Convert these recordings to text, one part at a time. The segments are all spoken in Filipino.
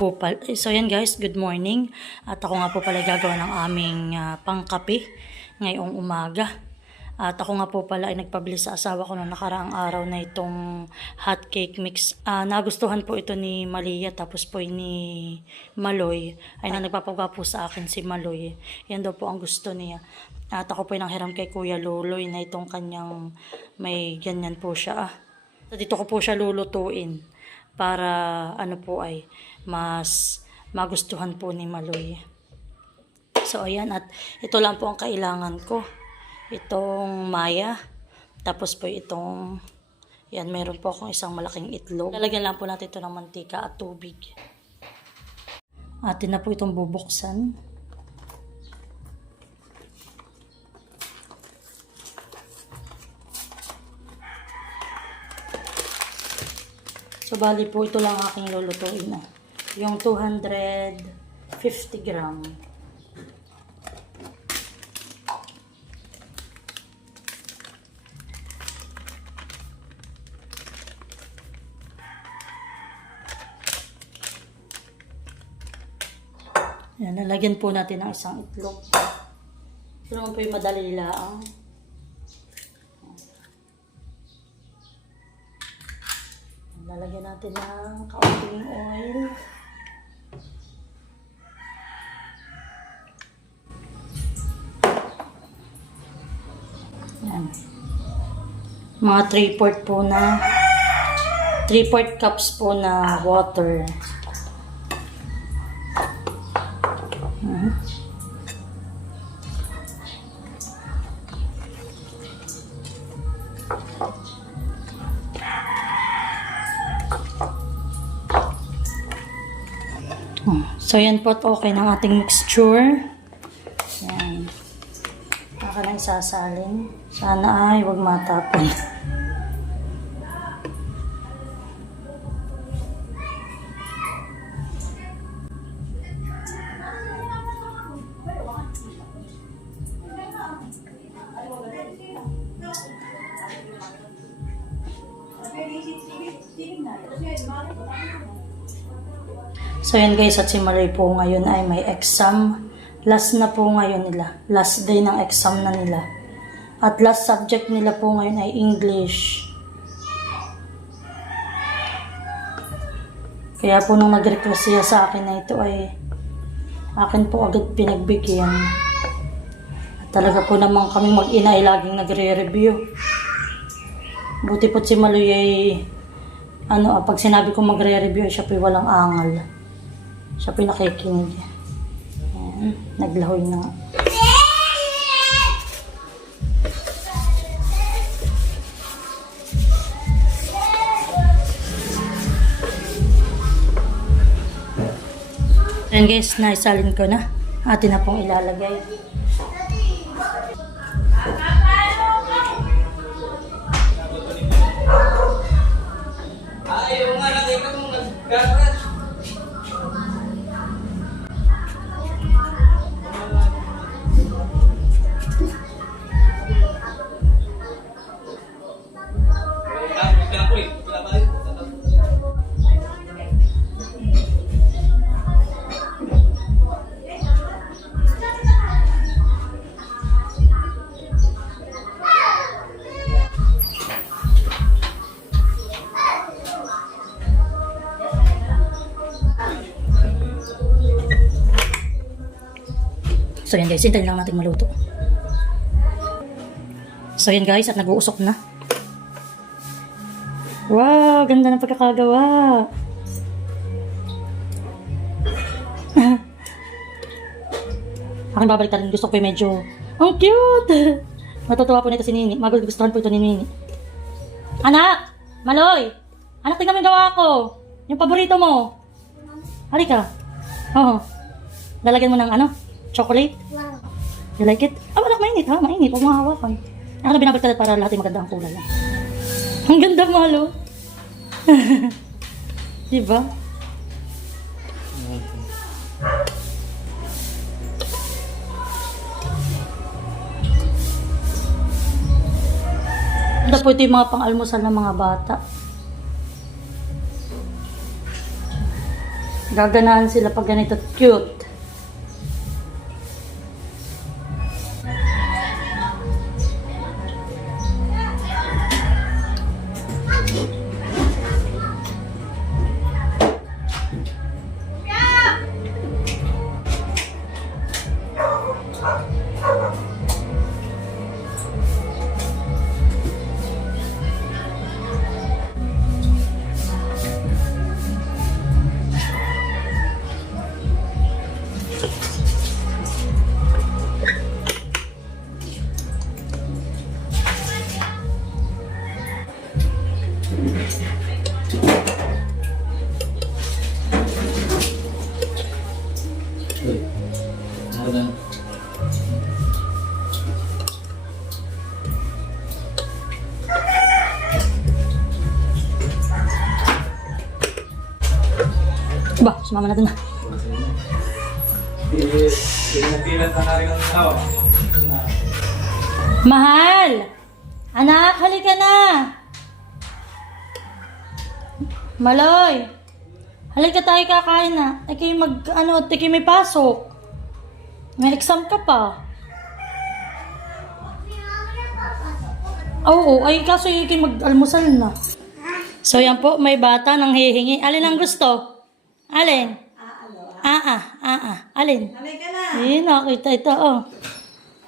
So yan guys, good morning. At ako nga po pala gagawa ng aming pangkape ngayong umaga. At ako nga po pala ay nagpabili sa asawa ko noong nakaraang araw na itong hot cake mix. Nagustuhan po ito ni Malia, tapos po ni Maloy. Ay nagpapagawa po sa akin si Maloy. Yan daw po ang gusto niya. At ako po ay nanghiram kay Kuya Luloy na itong kanyang may ganyan po siya. So dito ko po siya lulutuin para ano po ay mas magustuhan po ni Maloy. So ayan, at ito lang po ang kailangan ko. Itong maya, tapos po itong, yan, meron po akong isang malaking itlog. Lalagyan lang po natin ito ng mantika at tubig. Atin na po itong bubuksan. So bali po ito lang aking lulutuin. Yung 250 gram. Yan, lalagyan po natin ng isang itlog. Ito naman po yung madali lang. Lalagyan natin ng kaunting oil. Yan. Mga 3/4 po na 3/4 cups po na water. So yan po, okay ng ating mixture. Yan. Baka lang sasalin. Sana ay huwag matapon. So yan guys, at si Maloy po ngayon ay may exam. Last na po ngayon nila. Last day ng exam na nila. At last subject nila po ngayon ay English. Kaya po nung nag-request siya sa akin na ito ay akin po agad pinagbigyan. At talaga po naman kami mag-ina ay laging nagre-review. Buti po si Maloy ay pag sinabi ko magre-review ay siya po walang angal. Siya po nakikinig. Ayan, naglahoy na nga. Ayan guys, naisalin ko na. Atin na pong ilalagay. Ayaw nga nakita mong nag-gagas. So yan guys, hintayin lang natin maluto. So yan guys, at nag-uusok na. Wow, ganda ng pagkakagawa. Akin babalik tayo. Gusto ko yung medyo, ang cute! Matutuwa po nito si Nini. Magugustuhan po ito ni Nini. Anak! Maloy! Anak, tingnan mo yung gawa ko. Yung paborito mo. Halika. Oo. Lalagyan mo ng chocolate? Wow. You like it? Anak, mainit ha? Mainit. Huwag mahawakan. Ako na binabalik para lahat yung maganda ang kulay. Ang ganda, Malo. Diba? Ito po ito yung mga pang-almusal ng mga bata. Gaganahan sila pag ganito cute. Ba, sumama natin na. Pinapilan pa na rin ang tao. Mahal! Anak, halika na! Maloy! Halika tayo kakain na. Ay kayo kayo may pasok. May exam ka pa. Oo, ay kaso yung kayo mag-almusal na. So yan po, may bata nang hihingi. Alin ang gusto? Alin? Alin? Halika na. Eh, nakita ito, oh.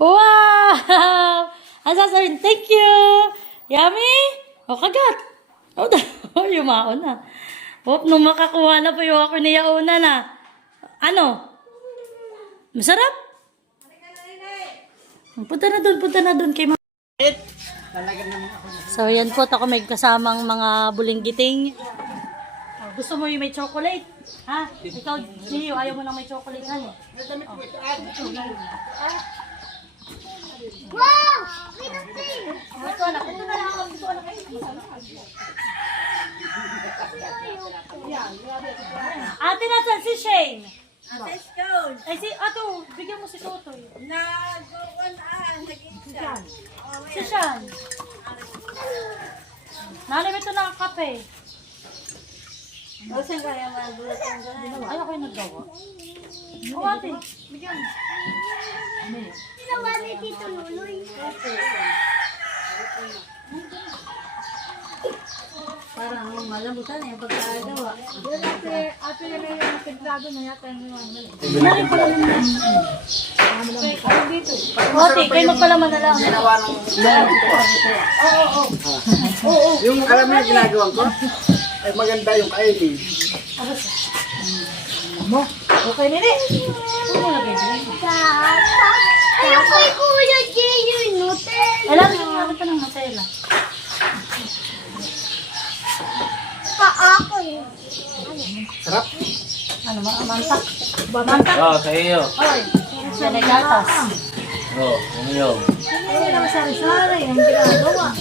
Wow! Ang sasabihin, thank you! Yummy! O, kagat! O, yumaon na. O, nung makakuha na po yung ako niya una na. Ano? Masarap? Punta na doon kay So, yan po, ako may kasamang mga bulinggiting. Gusto mo yung may chocolate? Ha? Ikaw, Gio, ayaw mo na may chocolate, ano? Wow! Pinapin! Ito, anak. Ito na lang. Ito, anak. Ate, nasan si Shane? Ate Stone. Ay, ato, bigyan mo si Totoy. Nag-isa. Si Sean. Nanay, ito na ang kape. Saan kaya magulat ang gano'n? Ay, ako yung naggawa. O, ate, bigyan mo. Ginawa ni Tito Luloy. Parang malamutan yung pagkagawa. Ate na yung pintrado na yata yung Nanay pala naman. Ate, kayo magpalaman na lang. Yung alam mo yung ginagawa ko, ay maganda yung kainin. Okay, nene. Ano mo lagay? Ano po yung Kuya Jay yung Nutella? Alam mo, namin pa ng Nutella. Ako yun. Sarap. Ano, mantak? Mantak? Oo, sa iyo. Oy, yan ay gatas. Oo, umiyaw. Hindi naman sari-sari ang ginagawa.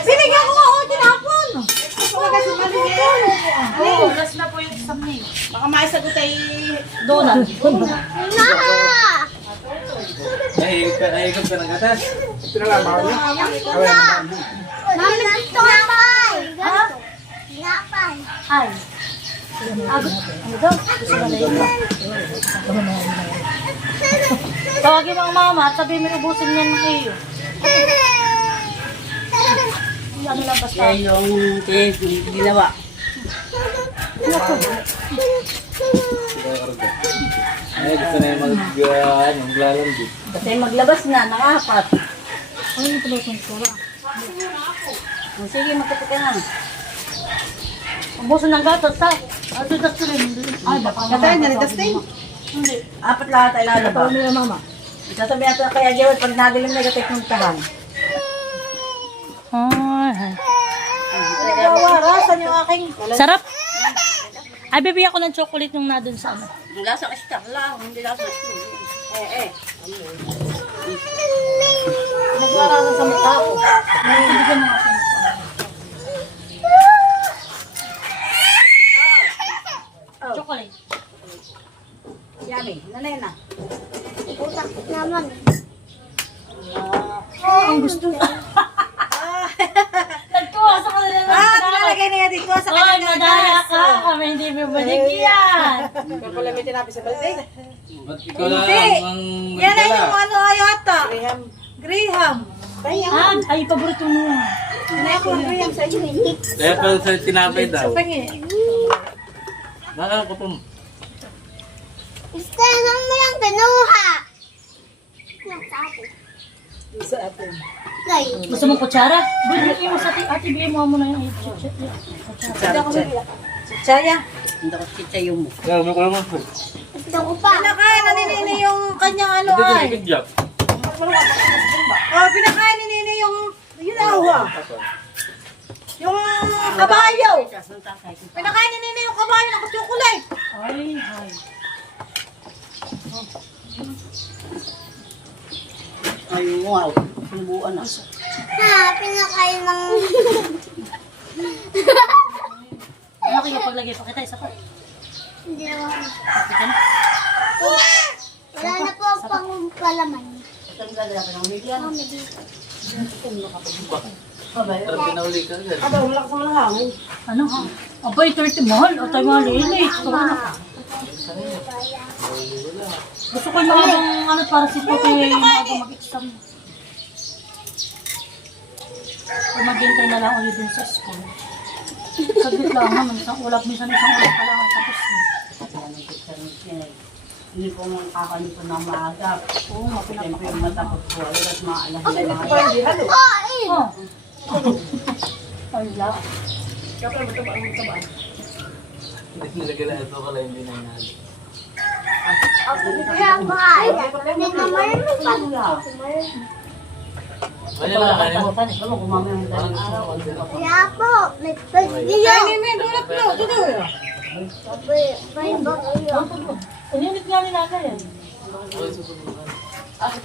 Binigyan ko nga ako tinapon. Kasi maligyan. Oo, last na po yung exam niya. Baka maisagot ay Donald. Nahihigop ka ng gatas. Pinalabaw niya. Mami, tinapay. Ha? Tinapay. Ay. Ano daw? Gusto na yun. Tawagin mo ang mama at sabihin mo ubusin niyan ng iyo. Ano lang basta. yung ginawa. Ay, gusto na yung maglalandi. Kasi maglabas na, nakapat. Ano yung tulos ng sura? Sige, magkape ka na. Ubusin ng gatas ha. Ito das rin. Ay, baka Katay na rin, Dustin. Hindi. Apat lahat ay lalabas. Ano yung mama? Sasabihin natin kaya Jewel, pag nadilim na gatay ng tahan. Ay. Nawarasan yung aking... Sarap. Ay, bibigyan ko ng chocolate nung na dun sa ano. Ang lasang istak lang, hindi lasang istak. Nagwarasan sa mata ko. Bibigyan mo kasi. Chocolate. Yummy, nanay na. Utak naman. Ang gusto. Nagkuha sa kanila ng Nalagay niya dito sa Oy, kanyang madaya gas. ka. Kami hindi mo baligyan. Kaya pala may tinapis sa balde. Ba't ikaw lang Hindi. ang Yan ay nagdala? yung ano ayata. Graham. Ay, paborito mo. Ano ako ang Graham sa iyo? Kaya pala sa tinapay daw. Pangi. Bakal ko po. Gusto lang mo yung kinuha. Sa atin. Kayo. Gusto mo kutsara? Bili mo sa ate, bili mo muna yung kutsara. Chaya. Kaya may kulang mo. Gusto ko pa. Pinakain na ni Nini yung kanyang ano Hindi ay. ko job. Oh, pinakain ni Nini yung yun awa. Yung kabayo. Pinakain ni Nini yung kabayo na chocolate. Ay, ay. Ha, pinakain ng... Ano kaya paglagay pa kita? Isa pa. Hindi naman. Kita na. Wala na po pang palaman. Oh, may dito. Parang pinauli ka agad. Ano? Abay, 30 mahal. O tayo mahal eh. Gusto ko yung habang ano para si Pote maaga mag-exam. O maghintay na lang ulit dun sa school. Saglit lang naman. Wala minsan isang oras pa lang tapos na. Hindi po makakalito ng maaga. Oo, mapinapaka. Siyempre yung matapos po. Alas maalas na mga Kain! Oh. Wala. Hindi nilagay na ito kala hindi na inali. Kaya kain. Hindi naman yung pag- Kaya na kanin mo. Alam mo, kumamay ang dalang araw. Kaya po, may pagdiyo. May dulot mo. Tudo. May bagyo. Uninit nga ni nanay yan.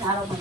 Araw man.